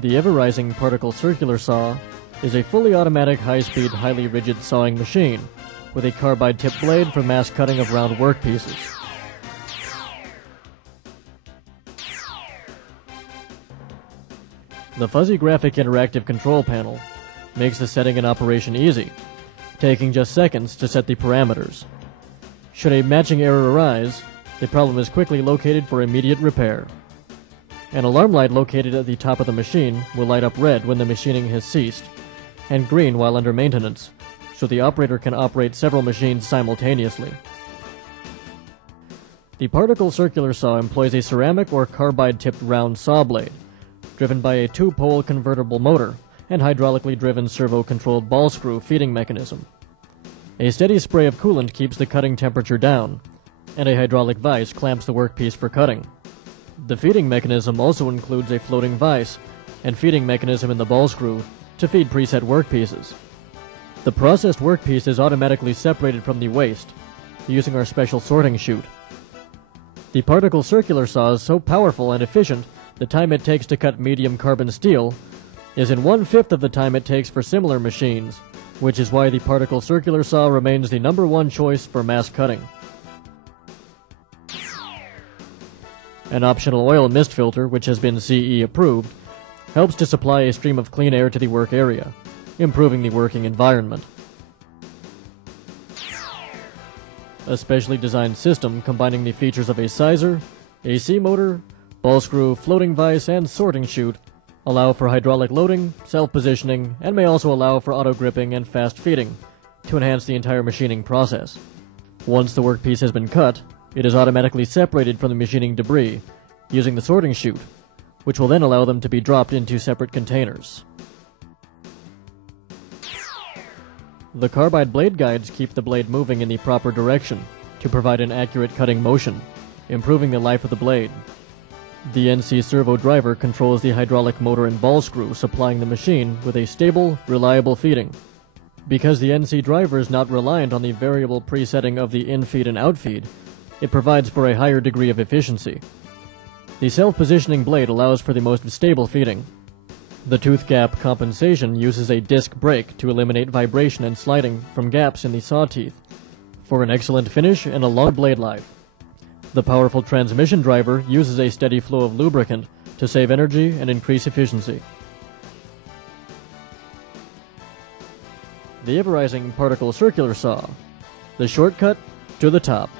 The ever-rising particle circular saw is a fully automatic, high-speed, highly rigid sawing machine with a carbide-tipped blade for mass cutting of round workpieces. The fuzzy graphic interactive control panel makes the setting and operation easy, taking just seconds to set the parameters. Should a matching error arise, the problem is quickly located for immediate repair. An alarm light located at the top of the machine will light up red when the machining has ceased, and green while under maintenance, so the operator can operate several machines simultaneously. The particle circular saw employs a ceramic or carbide-tipped round saw blade, driven by a two-pole convertible motor and hydraulically driven servo-controlled ball screw feeding mechanism. A steady spray of coolant keeps the cutting temperature down, and a hydraulic vise clamps the workpiece for cutting. The feeding mechanism also includes a floating vise and feeding mechanism in the ball screw to feed preset workpieces. The processed workpiece is automatically separated from the waste using our special sorting chute. The particle circular saw is so powerful and efficient, the time it takes to cut medium carbon steel is in 1/5 of the time it takes for similar machines, which is why the particle circular saw remains the #1 choice for mass cutting. An optional oil mist filter, which has been CE approved, helps to supply a stream of clean air to the work area, improving the working environment. A specially designed system combining the features of a sizer, AC motor, ball screw, floating vise, and sorting chute allow for hydraulic loading, self-positioning, and may also allow for auto-gripping and fast feeding to enhance the entire machining process. Once the workpiece has been cut, it is automatically separated from the machining debris using the sorting chute, which will then allow them to be dropped into separate containers. The carbide blade guides keep the blade moving in the proper direction to provide an accurate cutting motion, improving the life of the blade. The Nc Servo Driver controls the hydraulic motor and ball screw, supplying the machine with a stable, reliable feeding. Because the Nc driver is not reliant on the variable presetting of the in-feed and out-feed, it provides for a higher degree of efficiency. The self-positioning blade allows for the most stable feeding. The tooth gap compensation uses a disc brake to eliminate vibration and sliding from gaps in the saw teeth, for an excellent finish and a long blade life. The powerful transmission driver uses a steady flow of lubricant to save energy and increase efficiency. The ever-rising particle circular saw, the shortcut to the top.